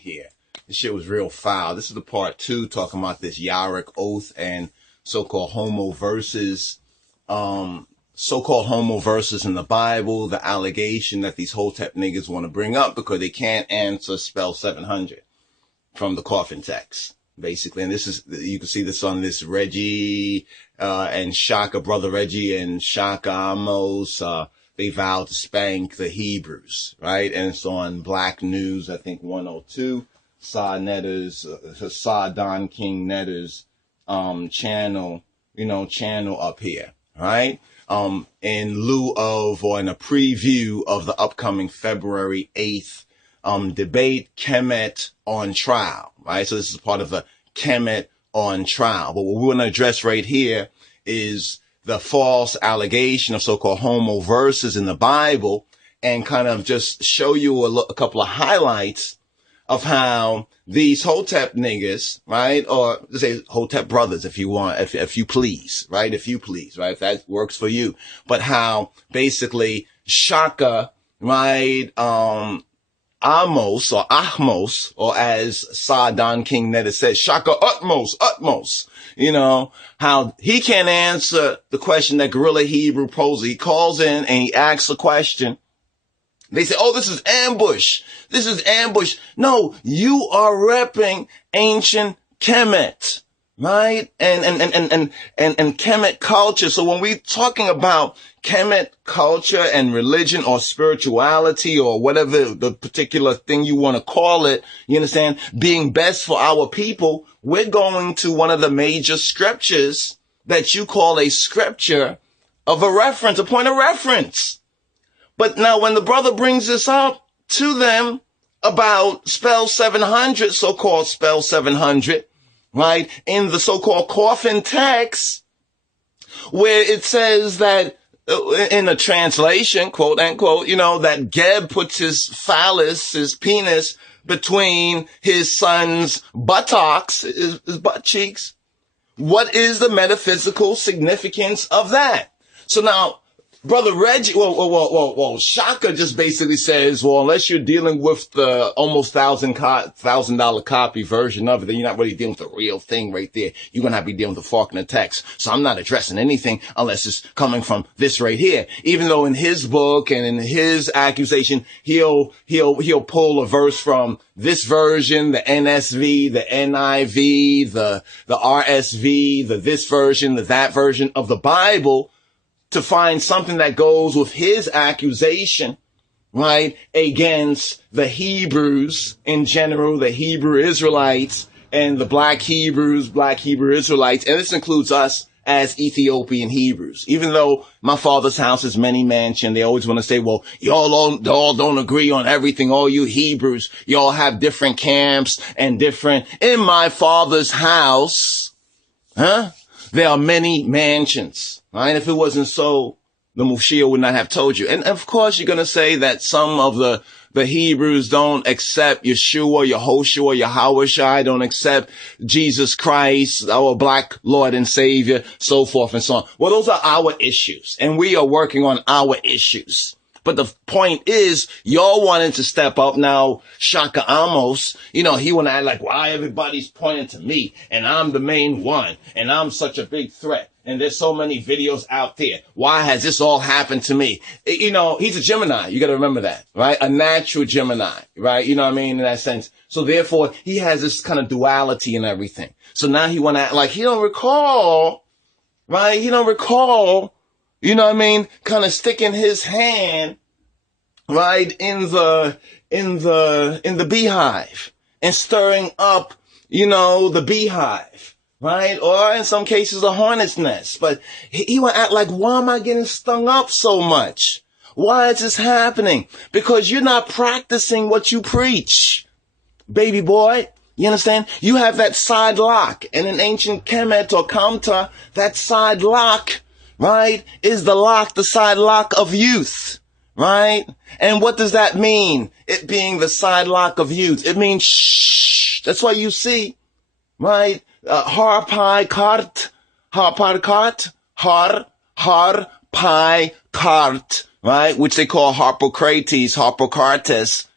here. This shit was real foul. This is the part 2 talking about this Yarick oath and so-called Homo verses, so-called Homo verses in the Bible, the allegation that these Hotep niggas want to bring up because they can't answer spell 700 from the coffin text, basically. And this is, you can see this on this Reggie, and Shaka, brother Reggie and Shaka Amos, they vowed to spank the Hebrews, right? And it's on Black News, I think 102, Debunking Netter's, channel, channel up here, right? In lieu of, or in a preview of the upcoming February 8th, debate, Kemet on trial, right? So this is part of the Kemet on trial. But what we want to address right here is the false allegation of so-called Homo verses in the Bible, and kind of just show you a couple of highlights of how these Hotep niggas, right? Or let's say Hotep brothers, if you want, if you please, right? If you please, right? If that works for you. But how basically Shaka, right? Amos or Ahmos, or as Debunking Netter says, Shaka utmost, how he can't answer the question that Gorilla Hebrew poses. He calls in and he asks a question. They say, oh, this is ambush. This is ambush. No, you are repping ancient Kemet, right? And Kemet culture. So when we're talking about Kemet culture and religion or spirituality or whatever the particular thing you want to call it, you understand, being best for our people, we're going to one of the major scriptures that you call a scripture of a reference, a point of reference. But now when the brother brings this up to them about spell 700, so-called spell 700, right, in the so-called coffin text, where it says that in a translation, quote unquote, that Geb puts his phallus, his penis, between his son's buttocks, his butt cheeks. What is the metaphysical significance of that? So now, Brother Reggie, Shaka just basically says, well, unless you're dealing with the almost $1,000 copy version of it, then you're not really dealing with the real thing right there. You're going to have to be dealing with the Faulkner text. So I'm not addressing anything unless it's coming from this right here. Even though in his book and in his accusation, he'll pull a verse from this version, the NSV, the NIV, the RSV, the this version, the that version of the Bible, to find something that goes with his accusation, right, against the Hebrews in general, the Hebrew Israelites, and the black Hebrews, black Hebrew Israelites. And this includes us as Ethiopian Hebrews. Even though my father's house is many mansion, they always want to say, well, y'all don't agree on everything. All you Hebrews, y'all have different camps and different. In my father's house, there are many mansions. Right? If it wasn't so, the Mufshia would not have told you. And of course, you're going to say that some of the Hebrews don't accept Yeshua, Yehoshua, Yahawashai, don't accept Jesus Christ, our black Lord and Savior, so forth and so on. Well, those are our issues, and we are working on our issues. But the point is, y'all wanted to step up. Now, Shaka Amos, he want to act like, why everybody's pointing to me, and I'm the main one, and I'm such a big threat. And there's so many videos out there. Why has this all happened to me? He's a Gemini. You got to remember that, right? A natural Gemini, right? You know what I mean? In that sense. So therefore, he has this kind of duality and everything. So now he want to act like he don't recall, right? He don't recall, kind of sticking his hand, right, in the beehive and stirring up, the beehive. Right? Or in some cases, a hornet's nest. But he would act like, why am I getting stung up so much? Why is this happening? Because you're not practicing what you preach. Baby boy, you understand? You have that side lock. And in ancient Kemet or Kamta, that side lock, right, is the side lock of youth. Right? And what does that mean? It being the side lock of youth. It means shh. That's why you see, right? Har pi kart, right? Which they call Harpocrates,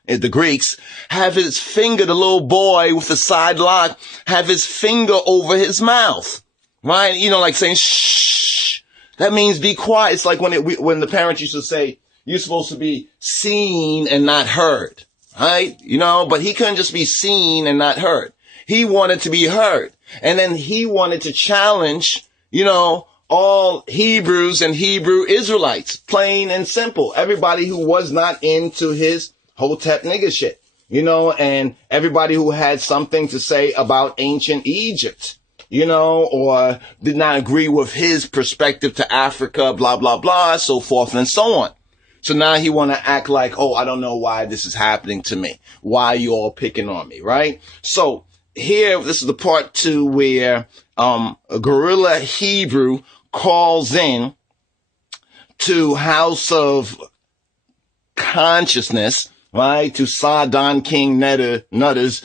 the Greeks, have his finger, the little boy with the side lock, have his finger over his mouth, right? You know, like saying, shh. That means be quiet. It's like when the parents used to say, you're supposed to be seen and not heard, right? You know, but he couldn't just be seen and not heard. He wanted to be heard. And then he wanted to challenge, you know, all Hebrews and Hebrew Israelites, plain and simple. Everybody who was not into his Hotep nigga shit, you know, and everybody who had something to say about ancient Egypt, you know, or did not agree with his perspective to Africa, blah, blah, blah, so forth and so on. So now he want to act like, oh, I don't know why this is happening to me. Why are you all picking on me, right? So here, this is the part 2 where a Gorilla Hebrew calls in to House of Consciousness, right, to Debunking Nutters,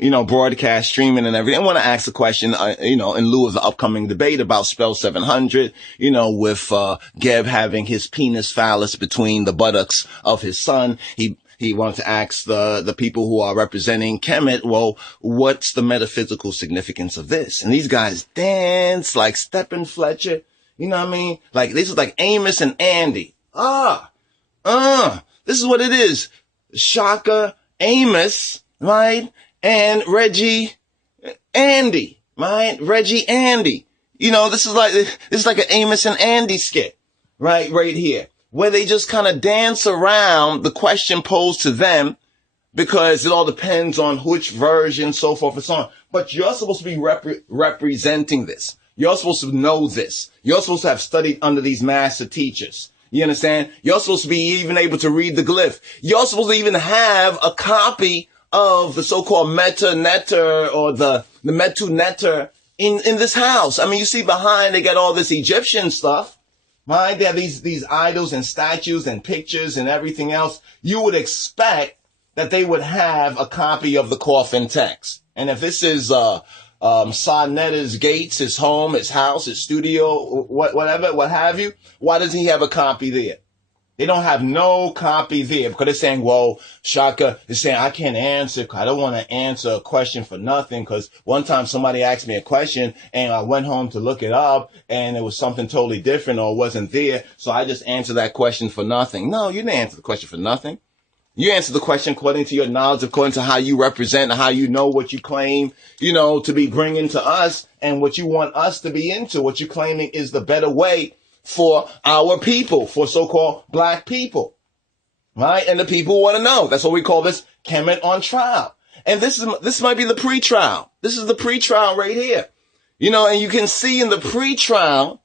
you know, broadcast, streaming and everything. I want to ask a question, you know, in lieu of the upcoming debate about Spell 700, you know, with, Geb having his penis phallus between the buttocks of his son. He wanted to ask the people who are representing Kemet, well, what's the metaphysical significance of this? And these guys dance like Steppen Fletcher, you know what I mean? Like, this is like Amos and Andy. This is what it is. Shaka, Amos, right? And Reggie, Andy, right? Reggie, Andy. You know, this is like an Amos and Andy skit, right? Right here, where they just kind of dance around the question posed to them because it all depends on which version, so forth and so on. But you're supposed to be representing this. You're supposed to know this. You're supposed to have studied under these master teachers. You understand? You're supposed to be even able to read the glyph. You're supposed to even have a copy of the so-called Meta Netter or the Metu Netter in this house. I mean, you see behind, they got all this Egyptian stuff, right? They have these idols and statues and pictures and everything else. You would expect that they would have a copy of the coffin text. And if this is, Netter's gates, his home, his house, his studio, whatever, what have you, why doesn't he have a copy there? They don't have no copy there because they're saying, well, Shaka is saying, I can't answer because I don't want to answer a question for nothing because one time somebody asked me a question and I went home to look it up and it was something totally different or wasn't there. So I just answered that question for nothing. No, you didn't answer the question for nothing. You answer the question according to your knowledge, according to how you represent and how you know what you claim, you know, to be bringing to us and what you want us to be into, what you're claiming is the better way for our people, for so-called black people, right? And the people want to know. That's what we call this Kemet on trial. And this might be the pre-trial. This is the pre-trial right here. You know, and you can see in the pre-trial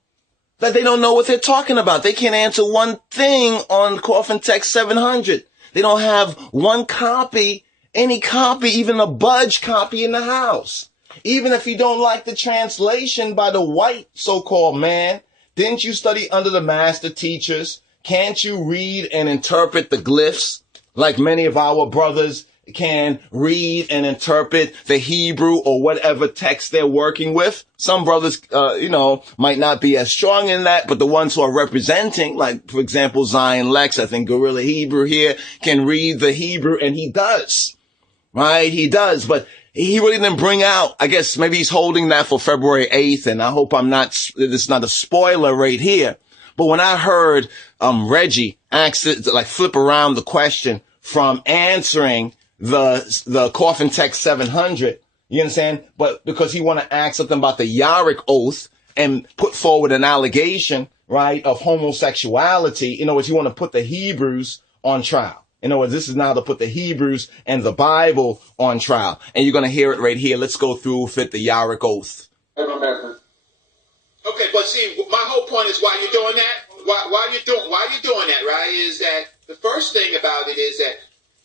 that they don't know what they're talking about. They can't answer one thing on Coffin Text 700. They don't have one copy, any copy, even a budge copy in the house. Even if you don't like the translation by the white so-called man, didn't you study under the master teachers? Can't you read and interpret the glyphs like many of our brothers can read and interpret the Hebrew or whatever text they're working with? Some brothers, you know, might not be as strong in that, but the ones who are representing, like, for example, Zion Lex, I think Gorilla Hebrew here, can read the Hebrew, and he does, right? He does, but he really didn't bring out, I guess maybe he's holding that for February 8th, and I hope it's not a spoiler right here. But when I heard, Reggie flip around the question from answering the Coffin Text 700, you understand? But because he want to ask something about the Yarick oath and put forward an allegation, right, of homosexuality, in other words, you want to put the Hebrews on trial. In other words, this is now to put the Hebrews and the Bible on trial. And you're going to hear it right here. Let's go through with it, the Yarick oath. Okay, but see, my whole point is why you're doing that, why you're doing that, right, is that the first thing about it is that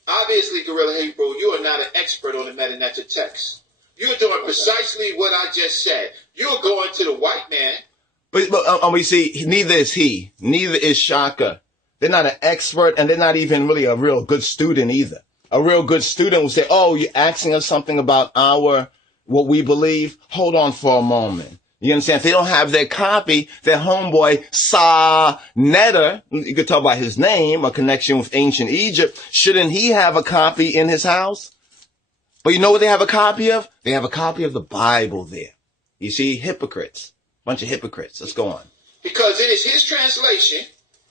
obviously, Gorilla Hebrew, you are not an expert on the Meta text. You're doing precisely what I just said. You're going to the white man. But we see, neither is he. Neither is Shaka. They're not an expert, and they're not even really a real good student either. A real good student will say, oh, you're asking us something about what we believe? Hold on for a moment. You understand? If they don't have their copy, their homeboy Sa Neter, you could tell by his name, a connection with ancient Egypt, shouldn't he have a copy in his house? But you know what they have a copy of? They have a copy of the Bible there. You see, hypocrites. Bunch of hypocrites. Let's go on. Because it is his translation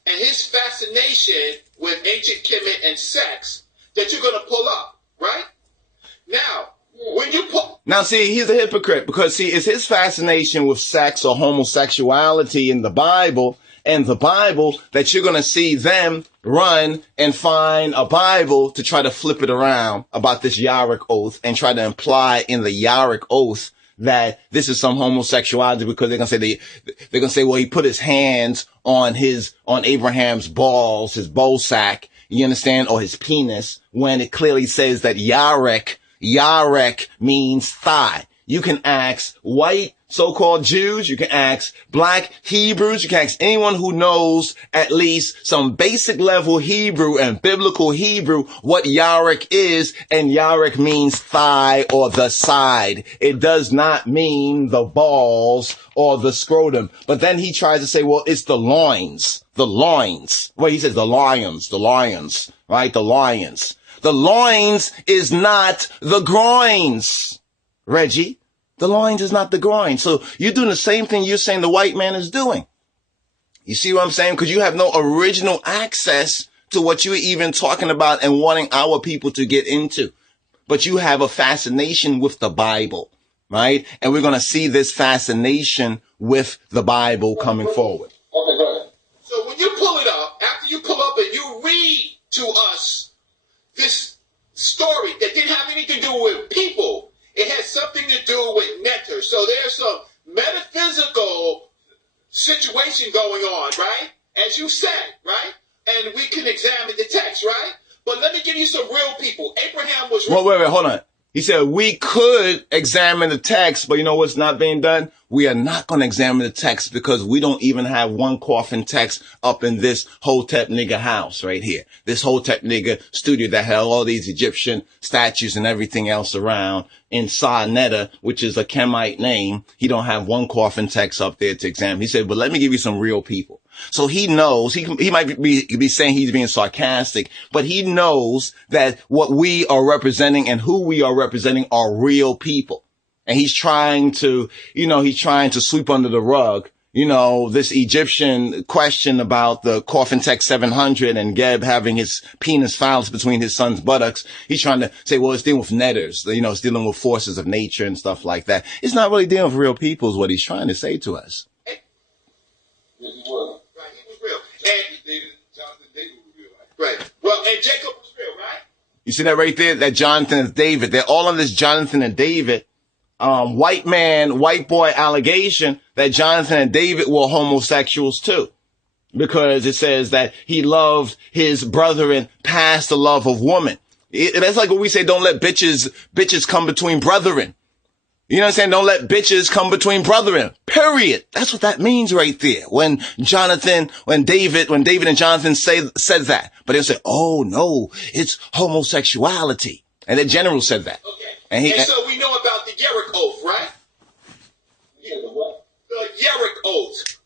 and his fascination with ancient Kemet and sex that you're going to pull up, right? Now, when you pull... Now, see, he's a hypocrite because, see, it's his fascination with sex or homosexuality in the Bible and the Bible that you're going to see them run and find a Bible to try to flip it around about this Yarrick oath and try to imply in the Yarrick oath that this is some homosexuality because they're going to say, well, he put his hands on Abraham's balls, his ball sack, you understand, or his penis, when it clearly says that Yarrick means thigh. You can ask white so-called Jews, you can ask black Hebrews, you can ask anyone who knows at least some basic level Hebrew and biblical Hebrew what Yarrick is, and Yarrick means thigh or the side. It does not mean the balls or the scrotum. But then he tries to say, well, it's the loins. Well, he says the lions, right? The lions. The loins is not the groins, Reggie. The loins is not the groin. So you're doing the same thing you're saying the white man is doing. You see what I'm saying? Because you have no original access to what you're even talking about and wanting our people to get into. But you have a fascination with the Bible, right? And we're going to see this fascination with the Bible coming forward. Okay, go ahead. So when you pull it up, after you pull up and you read to us this story that didn't have anything to do with people, it has something to do with Neter. So there's some metaphysical situation going on, right? As you said, right? And we can examine the text, right? But let me give you some real people. Abraham was... Well, wait, hold on. He said we could examine the text, but you know what's not being done? We are not going to examine the text because we don't even have one coffin text up in this Hotep nigga house right here. This Hotep nigga studio that had all these Egyptian statues and everything else around in Sa Neter, which is a Kemite name. He don't have one coffin text up there to examine. He said, but let me give you some real people. So he knows, he might be saying he's being sarcastic, but he knows that what we are representing and who we are representing are real people. And he's trying to sweep under the rug, this Egyptian question about the coffin text 700 and Geb having his penis filed between his son's buttocks. He's trying to say, well, it's dealing with netters, it's dealing with forces of nature and stuff like that. It's not really dealing with real people is what he's trying to say to us. Right. Well, and Jacob was real, right? You see that right there? That Jonathan and David. They're all on this Jonathan and David, white boy allegation that Jonathan and David were homosexuals too. Because it says that he loved his brethren past the love of woman. That's like what we say, don't let bitches come between brethren. You know what I'm saying? Don't let bitches come between brethren. Period. That's what that means right there. When David and Jonathan said that. But they'll say, oh no, it's homosexuality. And the general said that. Okay. And so we know about the Yarrick oath, right? Yeah, the what? The Yarrick oath.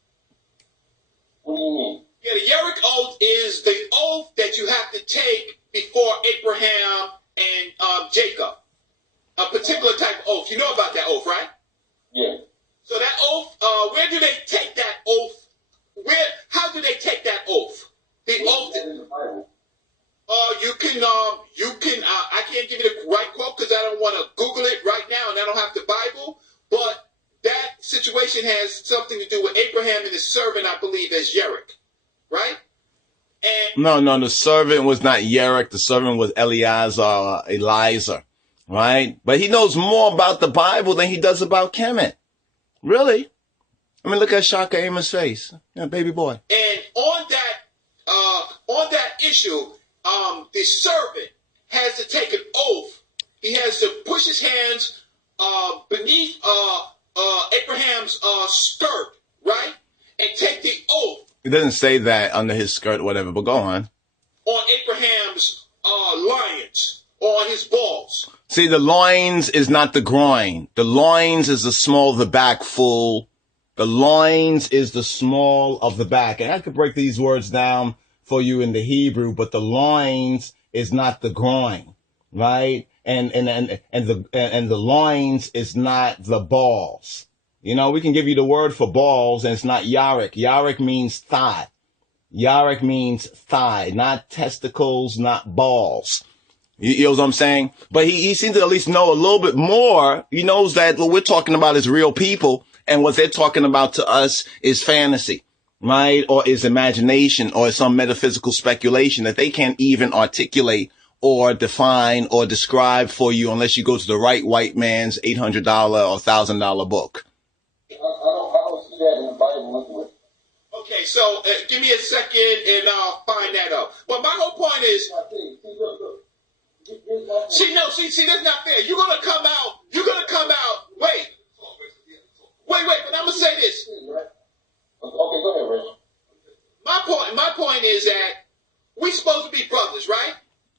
What do you mean? Yeah, the Yarrick oath is the oath that you have to take before Abraham and Jacob. A particular type of oath. You know about that oath, right? Yeah. So that oath, where do they take that oath? How do they take that oath? The oath in the Bible. I can't give you the right quote because I don't want to Google it right now and I don't have the Bible, but that situation has something to do with Abraham and his servant, I believe, as Yarrick, right? And No, the servant was not Yarrick. The servant was Eliezer. Right? But he knows more about the Bible than he does about Kemet. Really? I mean, look at Shaka Amos' face. Yeah, baby boy. And on that issue, the servant has to take an oath. He has to push his hands beneath Abraham's skirt, right? And take the oath. It doesn't say that under his skirt or whatever, but go on. On Abraham's lions, or on his balls. See, the loins is not the groin. The loins is the small, the back full, The loins is the small of the back. And I could break these words down for you in the Hebrew, but the loins is not the groin, right? And the loins is not the balls. You know, we can give you the word for balls, and it's not yarik. Yarik means thigh. Yarik means thigh, not testicles, not balls. You know what I'm saying? But he seems to at least know a little bit more. He knows that what we're talking about is real people, and what they're talking about to us is fantasy, right? Or is imagination, or some metaphysical speculation that they can't even articulate or define or describe for you unless you go to the right white man's $800 or $1,000 book. I don't see that in the Bible anyway. Okay, so give me a second and I'll find that out. But my whole point is, see, that's not fair. You're gonna come out. Wait, but I'm gonna say this. Okay, go ahead, Reggie. My point is that we supposed to be brothers, right?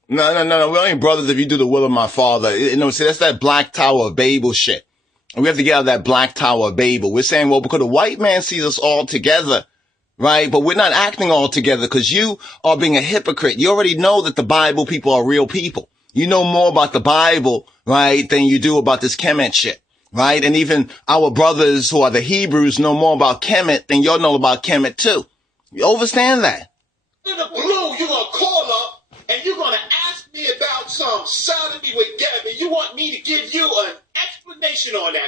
No. We ain't brothers if you do the will of my Father. You know, see, that's that Black Tower of Babel shit. And we have to get out of that Black Tower of Babel. We're saying, well, because the white man sees us all together, right? But we're not acting all together because you are being a hypocrite. You already know that the Bible people are real people. You know more about the Bible, right, than you do about this Kemet shit, right? And even our brothers who are the Hebrews know more about Kemet than y'all know about Kemet too. You understand that? In the blue, you're gonna call up and you're gonna ask me about some sodomy with Gavin. You want me to give you an explanation on that.